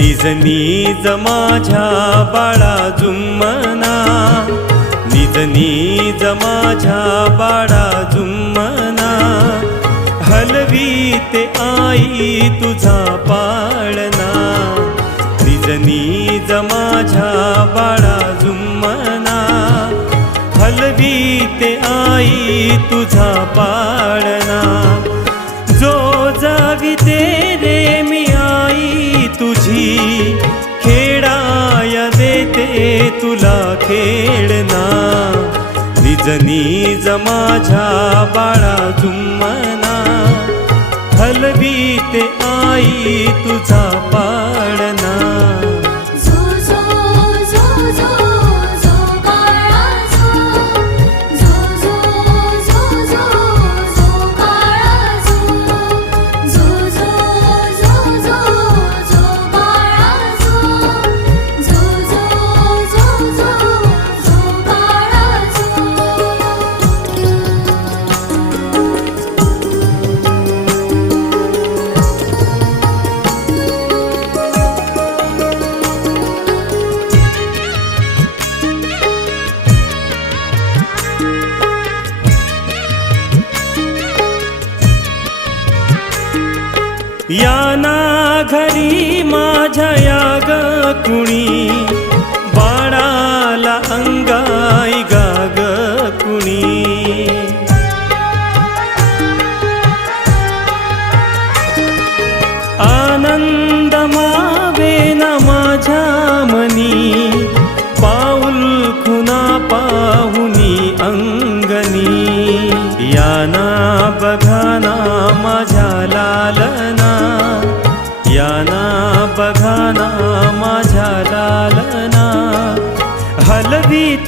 निज निज माझ्या बाळा जुम्मना. निज निज माझ्या बाळा जुम्मना. हलवी ते आई तुझा पाळणा. निज निज माझ्या बाळा जुम्मना. हलवी ते आई तुझा पाळणा. जो जावी ते रे मी नाही खेळाया देते तुला खेळना निज निज माझ्या बाळा जुम्मना. हलवी ते आई तुझा पा या ना घरी माझ्या या ग कुणी बाळाला अंगाई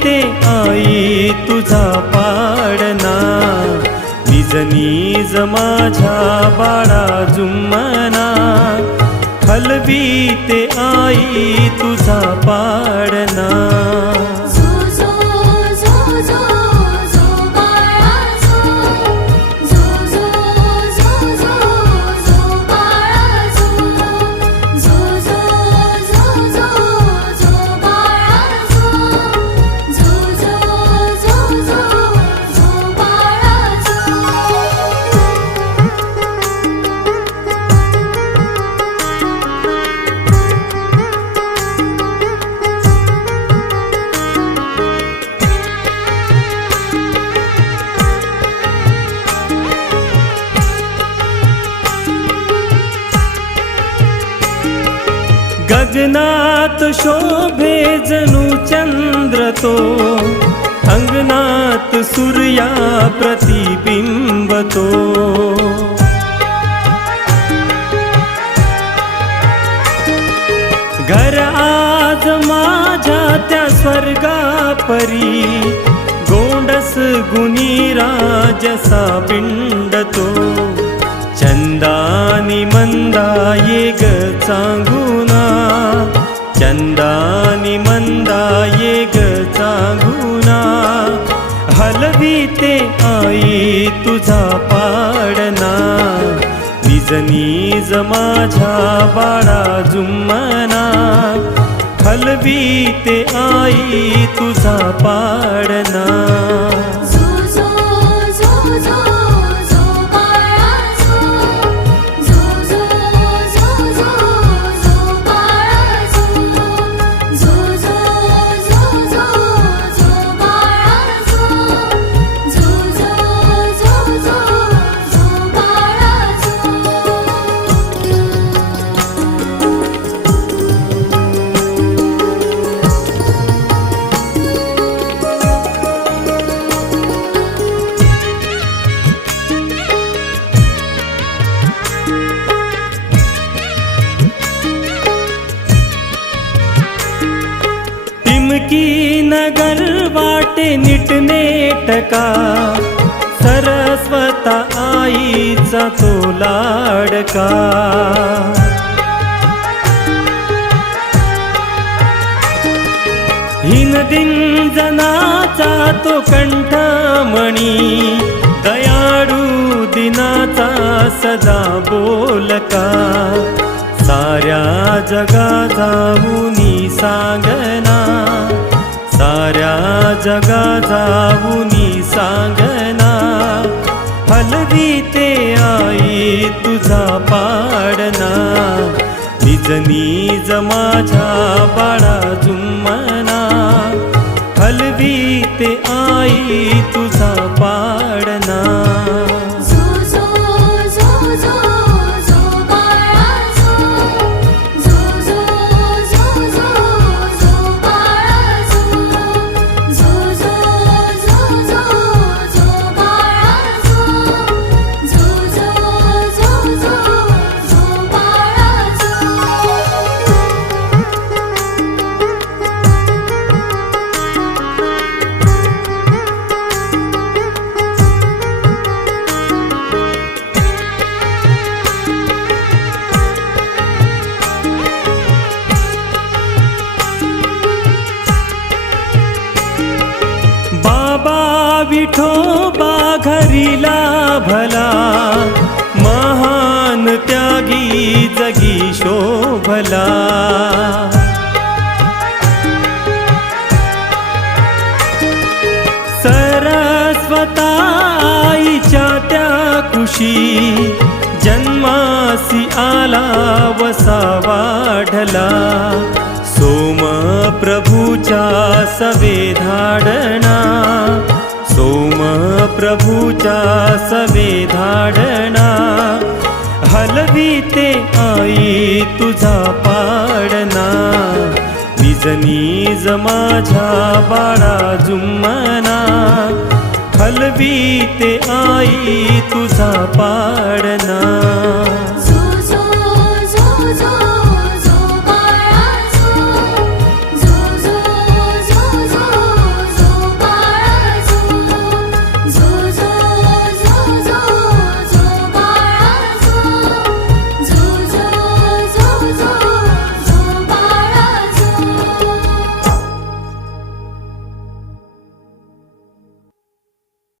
ते आई तुझा पाडना. निज निज माझ्या बाळा जुम्मना. हलवी ते आई तुझा पाडना. गगनात् शोभे जनुचन्द्रतो अङ्गनात् सूर्या प्रतिबिम्बतो घराजमाजात्या स्वर्गा परी गोण्डस गुणीराजसा पिण्डतो चन्दानि मन्दा एक सा चंदानी मंदा ये ग गुना हलवीते आई तुझा पाडना. निज निज माझ्या बाळा जुम्मना हलवी ते आई तुझा पाडना. नेमकी नगर वाटे नीटनेटका सरस्वता आईचा तो लाडका। हिन जनाचा तो कंठमणी। दयाळू दिनाचा सदा बोलका। साऱ्या जगा जाऊनी सांगना। साऱ्या जगा जाऊनी सांगना हलवी ते आई तुझा पाडना निज निज माझ्या बाळा जुम्मना हलवी ते आई तुझा विठोबा घरीला भला महान त्यागी जगी शोभला. सरस्वताईच्या त्या कुशी जन्मासी आला वसा वाढला. सोम प्रभूच्या सवे धाडणा सोम प्रभूच्या सवे धाडणा हलवी ते आई तुझा पाडना. निज निज माझ्या बाळा जुम्मना. हलवी ते आई तुझा पाडना.